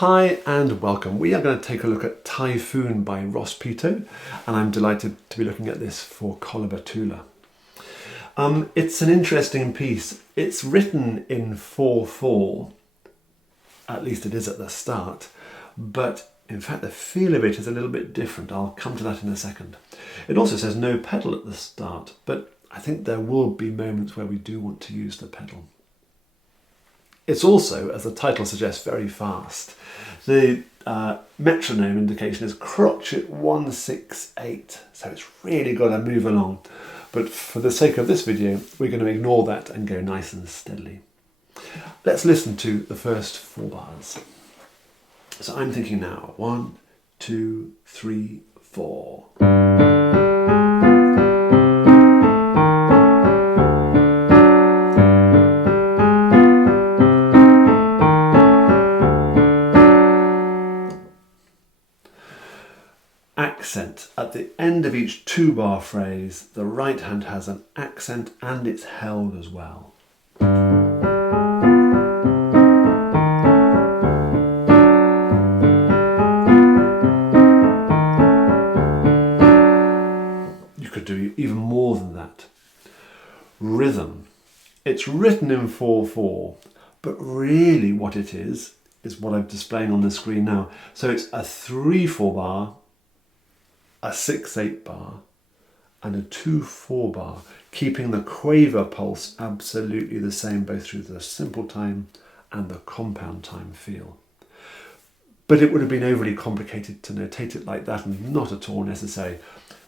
Hi and welcome. We are going to take a look at Typhoon by Ross Petot, and I'm delighted to be looking at this for Kolabatula. It's an interesting piece. It's written in 4/4, at least it is at the start, but in fact the feel of it is a little bit different. I'll come to that in a second. It also says no pedal at the start, but I think there will be moments where we do want to use the pedal. It's also, as the title suggests, very fast. The metronome indication is crotchet 168, so it's really got to move along. But for the sake of this video, we're going to ignore that and go nice and steadily. Let's listen to the first 4 bars. So I'm thinking now, 1, 2, 3, 4. Accent. At the end of each 2-bar phrase, the right hand has an accent and it's held as well. You could do even more than that. Rhythm. It's written in 4/4, but really what it is what I'm displaying on the screen now. So it's a 3/4 bar, a 6/8 bar and a 2/4 bar, keeping the quaver pulse absolutely the same both through the simple time and the compound time feel. But it would have been overly complicated to notate it like that, and not at all necessary,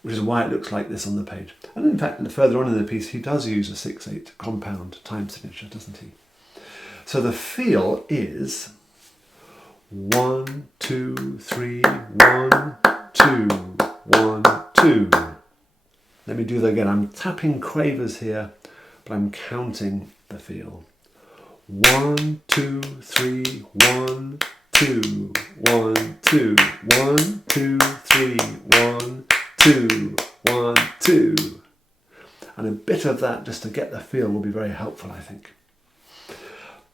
which is why it looks like this on the page. And in fact, further on in the piece, he does use a 6/8 compound time signature, doesn't he? So the feel is 1, 2, 3, 1, 2. 1, 2. Let me do that again. I'm tapping quavers here, but I'm counting the feel. 1, 2, 3, 1, 2, 1, 2, 1, 2, 3, 1, 2, 1, 2. And a bit of that just to get the feel will be very helpful, I think.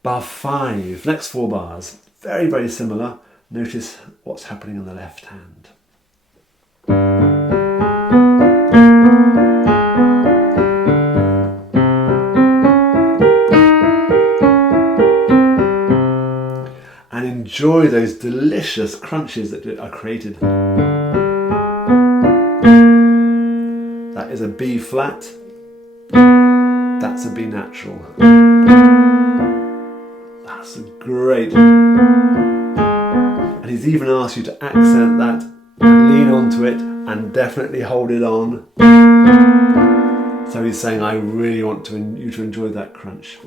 Bar 5, next 4 bars, very, very similar. Notice what's happening on the left hand. And enjoy those delicious crunches that are created. That is a B flat. That's a B natural. That's great. And he's even asked you to accent that and lean onto it and definitely hold it on. So he's saying, I really want you to enjoy that crunch.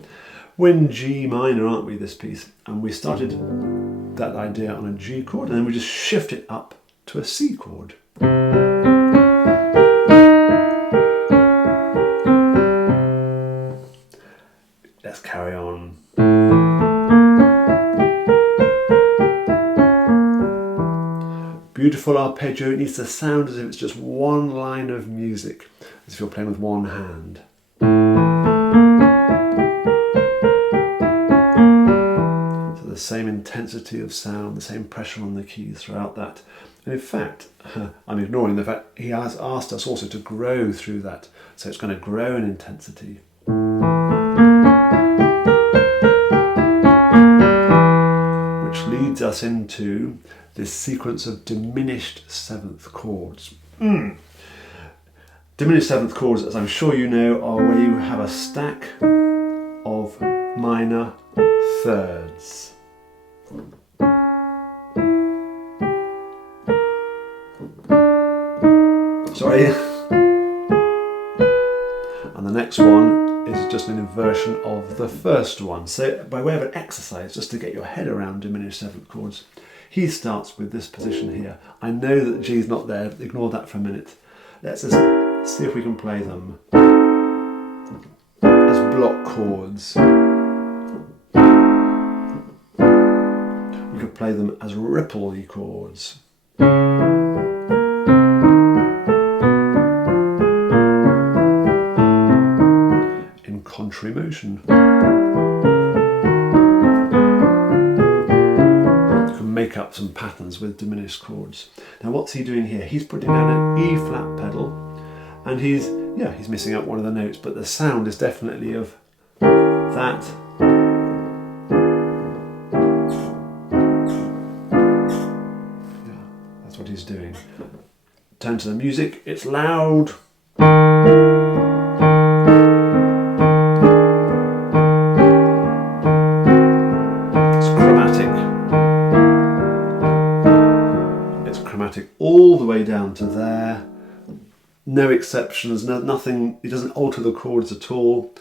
We're in G minor, aren't we, this piece? And we started that idea on a G chord, and then we just shift it up to a C chord. Let's carry on. Beautiful arpeggio. It needs to sound as if it's just one line of music, as if you're playing with one hand. So the same intensity of sound, the same pressure on the keys throughout that. And in fact, I'm ignoring the fact he has asked us also to grow through that. So it's going to grow in intensity. Which leads us into this sequence of diminished 7th chords. Diminished 7th chords, as I'm sure you know, are where you have a stack of minor thirds. Sorry. And the next one is just an inversion of the first one. So by way of an exercise, just to get your head around diminished 7th chords, he starts with this position here. I know that the G is not there, ignore that for a minute. Let's just see if we can play them as block chords. We could play them as ripple-y chords. In contrary motion. pick up some patterns with diminished chords. Now what's he doing here? He's putting down an E flat pedal, and he's missing out one of the notes, but the sound is definitely of that. Yeah, that's what he's doing. Turn to the music, it's loud. All the way down to there, no exceptions, nothing, it doesn't alter the chords at all,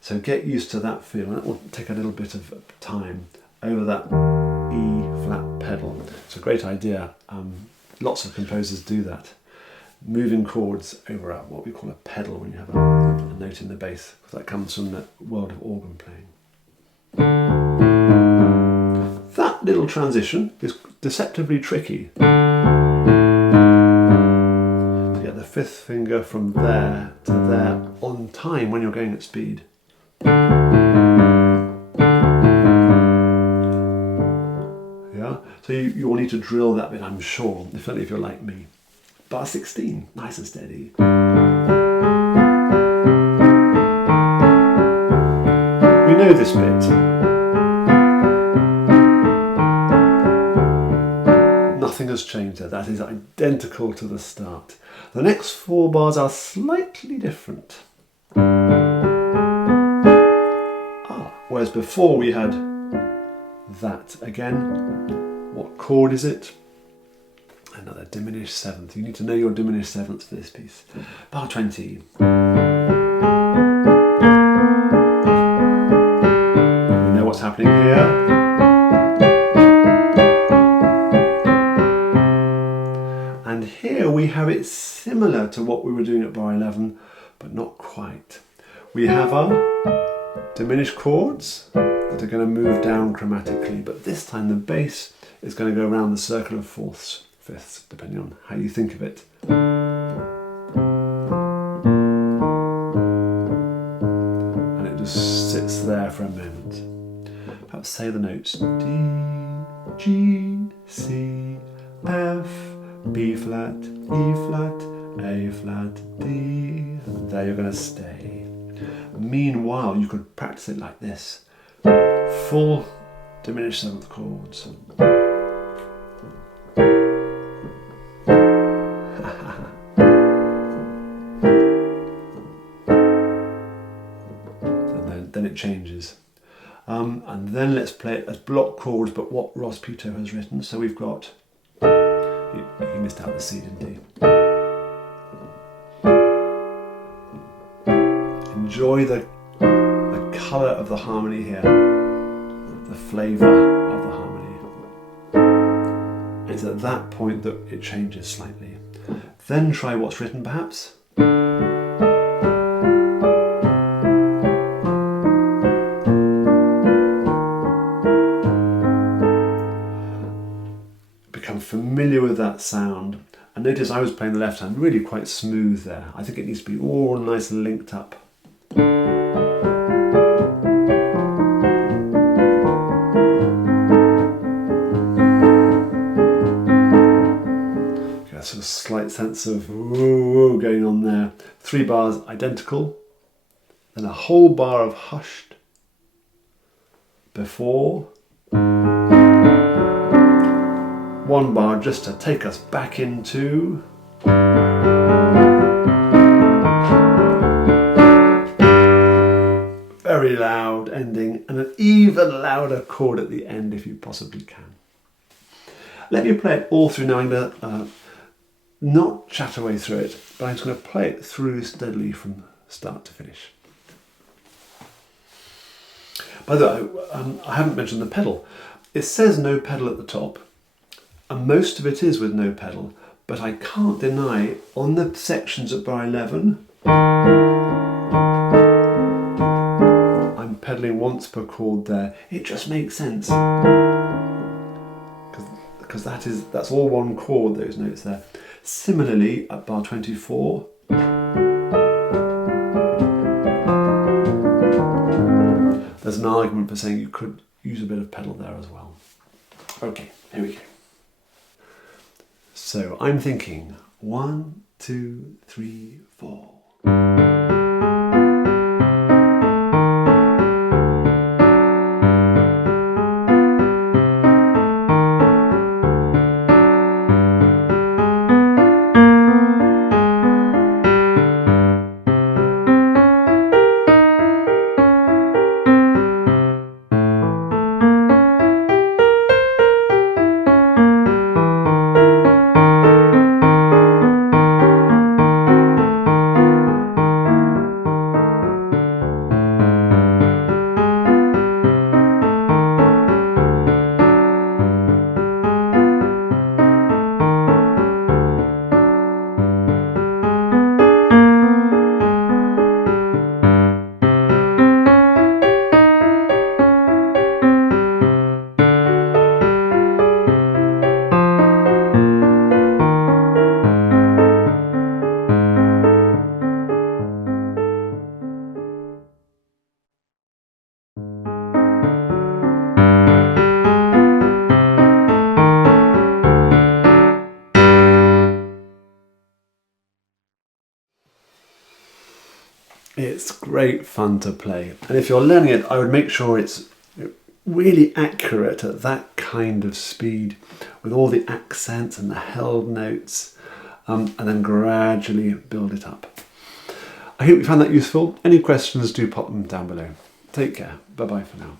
so get used to that feel, and it will take a little bit of time over that E flat pedal. It's a great idea, lots of composers do that, moving chords over what we call a pedal when you have a note in the bass, because that comes from the world of organ playing. That little transition is deceptively tricky. Fifth finger from there to there on time when you're going at speed. Yeah, so you will need to drill that bit, I'm sure, if you're like me. Bar 16, nice and steady. We know this bit. Nothing has changed there, that is identical to the start. The next 4 bars are slightly different. Whereas before we had that again. What chord is it? Another diminished seventh. You need to know your diminished sevenths for this piece. Bar 20. You know what's happening here. Here we have it similar to what we were doing at bar 11, but not quite. We have our diminished chords that are going to move down chromatically, but this time the bass is going to go around the circle of fourths, fifths, depending on how you think of it. And it just sits there for a moment. Perhaps say the notes D, G, C, F, B flat, E flat, A flat, D, and there you're going to stay. Meanwhile, you could practice it like this. Full diminished seventh chords. And then it changes. And then let's play it as block chords, but what Ross Petot has written. So we've got, he missed out the C, didn't he? Enjoy the colour of the harmony here, the flavour of the harmony. It's at that point that it changes slightly. Then try what's written, perhaps. Become familiar with that sound. And notice I was playing the left hand really quite smooth there. I think it needs to be all nice and linked up. So a slight sense of whoa going on there. 3 bars identical, then a whole bar of hushed before, 1 bar just to take us back into very loud ending and an even louder chord at the end if you possibly can. Let me play it all through now. I'm going to not chat away through it, but I'm just going to play it through steadily from start to finish. By the way, I haven't mentioned the pedal. It says no pedal at the top, and most of it is with no pedal, but I can't deny on the sections at bar 11, I'm pedaling once per chord there. It just makes sense. Because that's all one chord, those notes there. Similarly, at bar 24, there's an argument for saying you could use a bit of pedal there as well. Okay, here we go. So I'm thinking 1, 2, 3, 4. It's great fun to play. And if you're learning it, I would make sure it's really accurate at that kind of speed with all the accents and the held notes, and then gradually build it up. I hope you found that useful. Any questions, do pop them down below. Take care. Bye-bye for now.